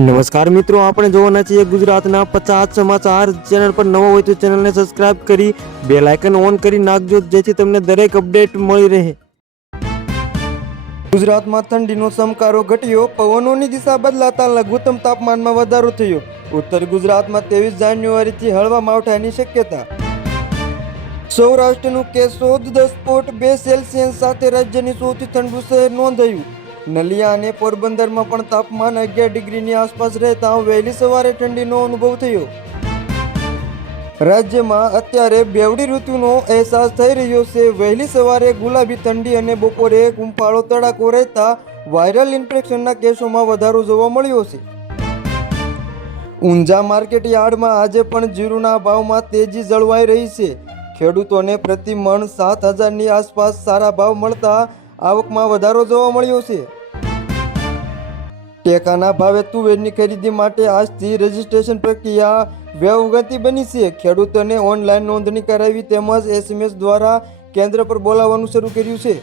નમસ્કાર મિત્રો, આપણે જોવાના છીએ ગુજરાતના 50 સમાચાર. ચેનલ પર નવો હોય તો ચેનલને સબસ્ક્રાઇબ કરી બેલ આઇકન ઓન કરી નાખજો, જેથી તમને દરેક અપડેટ મળી રહે. ગુજરાતમાં ઠંડીનો ચમકારો ઘટ્યો, પવનોની દિશા બદલાતા લઘુત્તમ તાપમાનમાં વધારો થયો. ઉત્તર ગુજરાતમાં 23 જાન્યુઆરીથી હળવા માવઠાની શક્યતા. સૌરાષ્ટ્રનું કેશોદ 10.2 સેલ્સિયસ સાથે રાજ્યની સૌથી ઠંડુ શહેર નોંધાયું. નલિયા અને પોરબંદરમાં પણ તાપમાન 11 ડિગ્રીની આસપાસ રહેતા વહેલી સવારે ઠંડીનો અનુભવ થયો. રાજ્યમાં અત્યારે બેવડી ઋતુનો અહેસાસ થઈ રહ્યો છે. વહેલી સવારે ગુલાબી ઠંડી અને બપોરે હુંફાળો તડાકો રહેતા વાયરલ ઇન્ફેક્શનના કેસોમાં વધારો જોવા મળ્યો છે. ઊંઝા માર્કેટ યાર્ડમાં આજે પણ જીરુના ભાવમાં તેજી જળવાઈ રહી છે. ખેડૂતોને પ્રતિ મણ 7,000ની આસપાસ સારા ભાવ મળતા આવકમાં વધારો જોવા મળ્યો છે. ટેકાના ભાવે તુવેરની ખરીદી માટે આજથી રજીસ્ટ્રેશન પ્રક્રિયા વેગવંતી બની છે. ખેડૂતોને ઓનલાઈન નોંધણી કરાવી તેમજ SMS દ્વારા કેન્દ્ર પર બોલાવવાનું શરૂ કર્યું છે.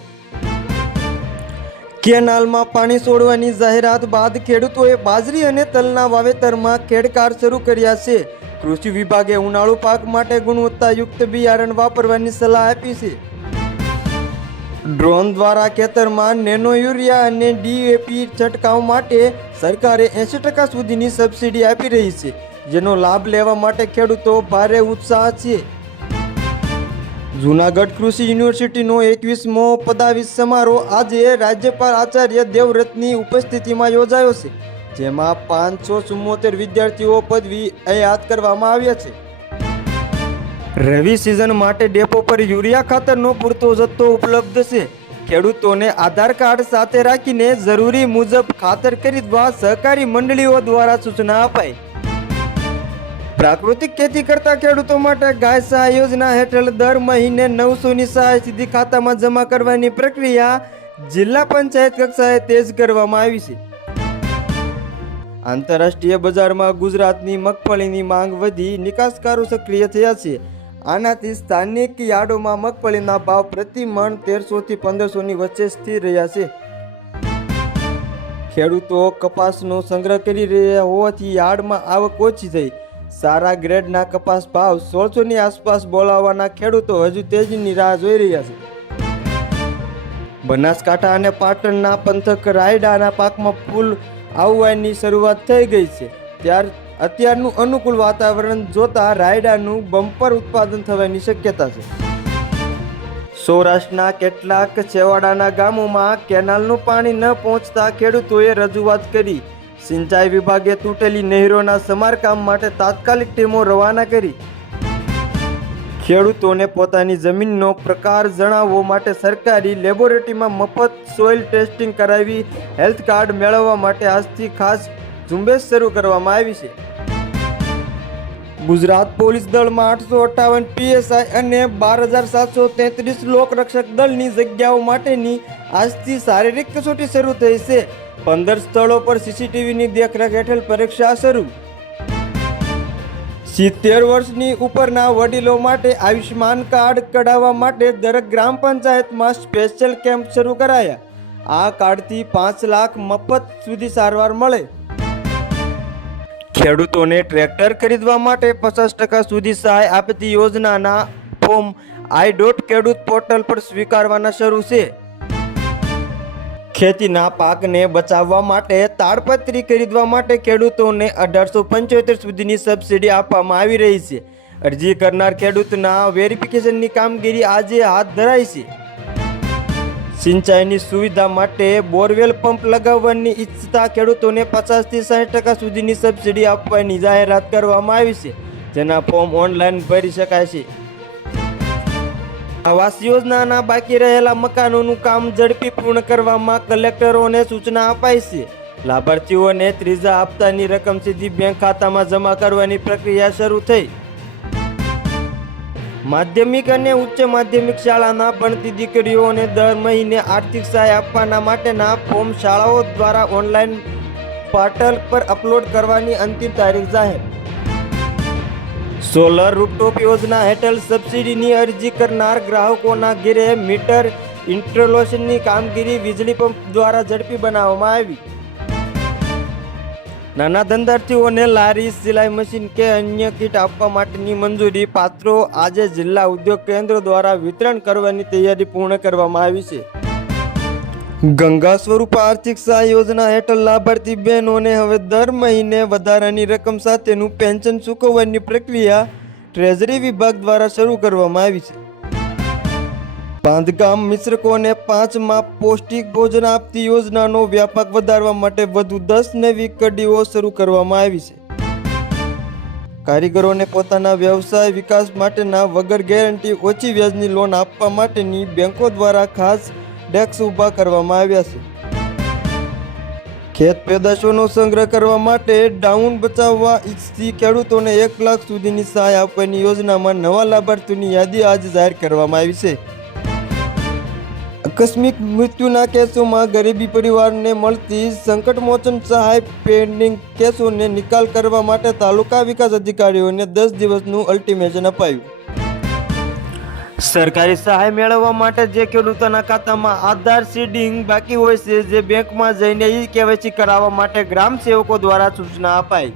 કેનાલમાં પાણી છોડવાની જાહેરાત બાદ ખેડૂતોએ બાજરી અને તલના વાવેતરમાં ખેડકાર શરૂ કર્યા છે. કૃષિ વિભાગે ઉનાળુ પાક માટે ગુણવત્તાયુક્ત બિયારણ વાપરવાની સલાહ આપી છે. ડ્રોન દ્વારા ખેતરમાં નેનો યુરિયા અને DAP છંટકાવ માટે સરકારે 80% સુધીની સબસિડી આપી રહી છે, જેનો લાભ લેવા માટે ખેડૂતો ભારે ઉત્સાહ છે. જૂનાગઢ કૃષિ યુનિવર્સિટીનો 21મો પદવી સમારોહ આજે રાજ્યપાલ આચાર્ય દેવવ્રતની ઉપસ્થિતિમાં યોજાયો છે, જેમાં 574 વિદ્યાર્થીઓ પદવી એનાયત કરવામાં આવ્યા છે. રવિ સિઝન માટે ડેપો પર યુરિયા ખાતરનો પૂરતો જથ્થો ઉપલબ્ધ છે. ખેડૂતોને આધાર કાર્ડ સાથે રાખીને જરૂરી મુજબ ખાતર ખરીદવા સહકારી મંડળીઓ દ્વારા સૂચના અપાઈ. પ્રાકૃતિક ખેતી કરતા ખેડૂતો માટે ગાય સહાય યોજના હેઠળ દર મહિને 900ની સહાય સીધી ખાતામાં જમા કરવાની પ્રક્રિયા જિલ્લા પંચાયત કક્ષાએ તેજ કરવામાં આવી છે. આંતરરાષ્ટ્રીય બજારમાં ગુજરાતની મગફળીની માંગ વધી નિકાસકારો સક્રિય થયા છે. આનાથી સ્થાનિક યાર્ડોમાં મગફળીના ભાવ પ્રતિ મણ 1300થી 1500ની વચ્ચે સ્થિર રહ્યા છે. ખેડૂતો કપાસનો સંગ્રહ કરી રહ્યા હોવાથી યાર્ડમાં આવક ઓછી થઈ. સારા ગ્રેડના કપાસ ભાવ 1600ની આસપાસ બોલાવવાના ખેડૂતો હજુ તેજીની રાહ જોઈ રહ્યા છે. બનાસકાંઠા અને પાટણના પંથક રાયડાના પાકમાં ફૂલ આવવાની શરૂઆત થઈ ગઈ છે. અત્યારનું અનુકૂળ વાતાવરણ જોતા રાયડાનું બમ્પર ઉત્પાદન થવાની શક્યતા છે. સૌરાષ્ટ્રના કેટલાક છેવાડાના ગામોમાં કેનાલનું પાણી ન પહોંચતા ખેડૂતોએ રજૂઆત કરી. સિંચાઈ વિભાગે તૂટેલી નહેરોના સમારકામ માટે તાત્કાલિક ટીમો રવાના કરી. ખેડૂતોને પોતાની જમીનનો પ્રકાર જણાવવા માટે સરકારી લેબોરેટરીમાં મફત સોઇલ ટેસ્ટિંગ કરાવી હેલ્થ કાર્ડ મેળવવા માટે આજથી ખાસ ઝુંબેશ શરૂ કરવામાં આવી છે. ગુજરાત પોલીસ દળમાં 858 PSI અને 12,733 લોકરક્ષક દળની જગ્યાઓ માટેની આજથી શારીરિક કસોટી શરૂ થઈ છે. 15 સ્થળો પર CCTVની દેખરેખ હેઠળ પરીક્ષા શરૂ. 70 વર્ષની ઉપરના વડીલો માટે આયુષ્માન કાર્ડ કઢાવવા માટે દરેક ગ્રામ પંચાયતમાં સ્પેશિયલ કેમ્પ શરૂ કરાયા. આ કાર્ડથી 5 લાખ મફત સુધી સારવાર મળે. ખેડૂતોને ટ્રેક્ટર ખરીદવા માટે 50% સુધી સહાય આપતી યોજનાના ફોર્મ i.ખેડૂત પોર્ટલ પર સ્વીકારવાના શરૂ છે. ખેતીના પાકને બચાવવા માટે તાડપત્રી ખરીદવા માટે ખેડૂતોને 1875 સુધીની સબસિડી આપવામાં આવી રહી છે. અરજી કરનાર ખેડૂતના વેરિફિકેશનની કામગીરી આજે હાથ ધરાઈ છે. સિંચાઈની સુવિધા માટે બોરવેલ પંપ લગાવવાની ઈચ્છતા ખેડૂતોને 50થી 60% સુધીની સબસિડી આપવાની જાહેરાત કરવામાં આવી છે, જેના ફોર્મ ઓનલાઈન ભરી શકાય છે. આવાસ યોજનાના બાકી રહેલા મકાનોનું કામ ઝડપી પૂર્ણ કરવામાં કલેક્ટરોને સૂચના અપાઈ છે. લાભાર્થીઓને ત્રીજા હપ્તાની રકમ સીધી બેંક ખાતામાં જમા કરવાની પ્રક્રિયા શરૂ થઈ. માધ્યમિક અને ઉચ્ચ માધ્યમિક શાળાના ભણતી દીકરીઓને દર મહિને આર્થિક સહાય આપવાના માટેના ફોર્મ શાળાઓ દ્વારા ઓનલાઈન પોર્ટલ પર અપલોડ કરવાની અંતિમ તારીખ જાહેર. સોલર રૂફટોપ યોજના હેઠળ સબસિડીની અરજી કરનાર ગ્રાહકોના ઘરે મીટર ઇન્સ્ટોલેશનની કામગીરી વીજળી પંપ દ્વારા ઝડપી બનાવવામાં આવી. નાના ધંધાર્થીઓને લારી, સિલાઈ મશીન કે અન્ય કીટ આપવા માટેની મંજૂરી પાત્રો આજે જિલ્લા ઉદ્યોગ કેન્દ્ર દ્વારા વિતરણ કરવાની તૈયારી પૂર્ણ કરવામાં આવી છે. ગંગા સ્વરૂપ આર્થિક સહાય યોજના હેઠળ લાભાર્થી બહેનોને હવે દર મહિને વધારાની રકમ સાથેનું પેન્શન ચૂકવવાની પ્રક્રિયા ટ્રેઝરી વિભાગ દ્વારા શરૂ કરવામાં આવી છે. બાંધકામ મિશ્રકોને 5 માપ પૌષ્ટિક ભોજન આપતી યોજનાનો વ્યાપક વધારવા માટે વધુ 10 નવી કડીઓ શરૂ કરવામાં આવી છે. કારીગરોને પોતાના વ્યવસાય વિકાસ માટેના વગર ગેરંટી ઓછી વ્યાજની લોન આપવા માટેની બેંકો દ્વારા ખાસ ડેસ્ક ઊભા કરવામાં આવ્યા છે. ખેત પેદાશોનો સંગ્રહ કરવા માટે ડાઉન બચાવવા ઈચ્છતી ખેડૂતોને 1 લાખ સુધીની સહાય આપવાની યોજનામાં નવા લાભાર્થીઓની યાદી આજે જાહેર કરવામાં આવી છે. આકસ્મિક મૃત્યુના કેસોમાં ગરીબી પરિવારને મળતી સંકટમોચન સહાય પેન્ડિંગ કેસોને નિકાલ કરવા માટે તાલુકા વિકાસ અધિકારીઓને 10 દિવસનું અલ્ટિમેશન અપાયું. સરકારી સહાય મેળવવા માટે જે ખેડૂતોના ખાતામાં આધાર સીડિંગ બાકી હોય છે, જે બેંકમાં જઈને ઈ-કેવાયસી કરાવવા માટે ગ્રામ સેવકો દ્વારા સૂચના અપાઈ.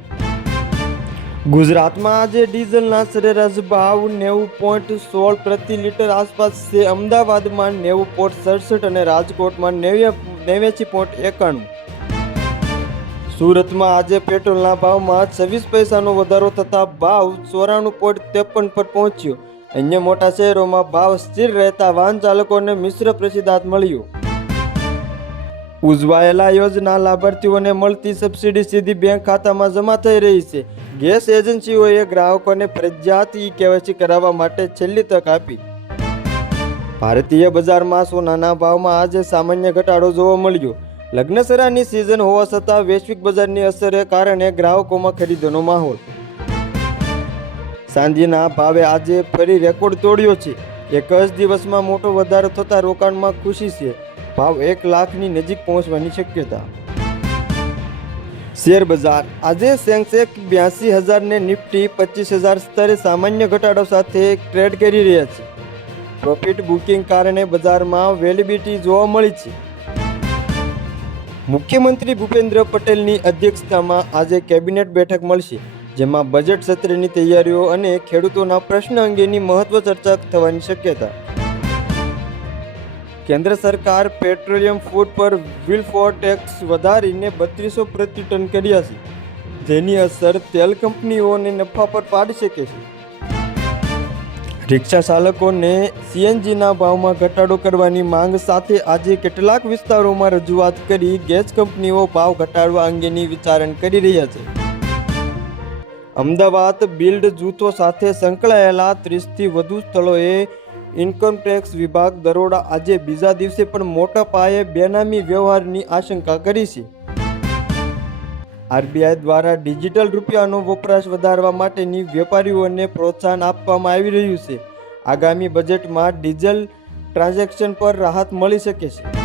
ગુજરાતમાં આજે ડીઝલના સરેરાશ ભાવ 90.16 પ્રતિ લીટર આસપાસ છે. અમદાવાદમાં 90.67 અને રાજકોટમાં 89.91. સુરતમાં આજે પેટ્રોલના ભાવમાં 26 પૈસાનો વધારો થતા ભાવ 94.53 પર પહોંચ્યો. અન્ય મોટા શહેરોમાં ભાવ સ્થિર રહેતા વાહન ચાલકોને મિશ્ર પ્રતિસાદ મળ્યો. ઉજવાયેલા યોજના લાભાર્થીઓને મળતી સબસિડી સીધી બેંક ખાતામાં જમા થઈ રહી છે. ગેસ એજન્સીઓએ ગ્રાહકોને ફરજિયાત ઈ-કેવાયસી કરાવવા માટે છેલ્લી તક આપી. ભારતીય બજારમાં સોનાના ભાવમાં આજે સામાન્ય ઘટાડો જોવા મળ્યો. લગ્નસરાની સિઝન હોવા છતાં વૈશ્વિક બજારની અસરે કારણે ગ્રાહકોમાં ખરીદનો માહોલ. ચાંદીના ભાવે આજે ફરી રેકોર્ડ તોડ્યો છે. એક જ દિવસમાં મોટો વધારો થતાં રોકાણમાં ખુશી છે. ભાવ 1 લાખની નજીક પહોંચવાની શક્યતા. શેર બજાર આજે સેન્સેક્સ 82,000 ને નિફ્ટી 25,000 સ્તરે સામાન્ય ઘટાડો સાથે ટ્રેડ કરી રહ્યા છે. પ્રોફિટ બુકિંગ કારણે બજારમાં વેલિબિલિટી જોવા મળી છે. મુખ્યમંત્રી ભૂપેન્દ્ર પટેલની અધ્યક્ષતામાં આજે કેબિનેટ બેઠક મળશે, જેમાં બજેટ સત્રની તૈયારીઓ અને ખેડૂતોના પ્રશ્ન અંગેની મહત્વ ચર્ચા થવાની શક્યતા. કેન્દ્ર સરકાર પેટ્રોલિયમ ફૂડ પર વિલફોર ટેક્સ વધારીને 3200 પ્રતિ ટન કર્યા છે, જેની અસર તેલ કંપનીઓને નફા પર પાડી શકે છે. રિક્ષા ચાલકોને સીએનજીના ભાવમાં ઘટાડો કરવાની માંગ સાથે આજે કેટલાક વિસ્તારોમાં રજૂઆત કરી ગેસ કંપનીઓ ભાવ ઘટાડવા અંગેની વિચારણા કરી રહ્યા છે. અમદાવાદ બિલ્ડ જૂથો સાથે સંકળાયેલા 30થી વધુ સ્થળોએ ઇન્કમટેક્સ વિભાગ દરોડા. આજે બીજા દિવસે પણ મોટા પાયે બેનામી વ્યવહારની આશંકા કરી છે. આરબીઆઈ દ્વારા ડિજિટલ રૂપિયાનો વપરાશ વધારવા માટેની વેપારીઓને પ્રોત્સાહન આપવામાં આવી રહ્યું છે. આગામી બજેટમાં ડિજિટલ ટ્રાન્ઝેક્શન પર રાહત મળી શકે છે.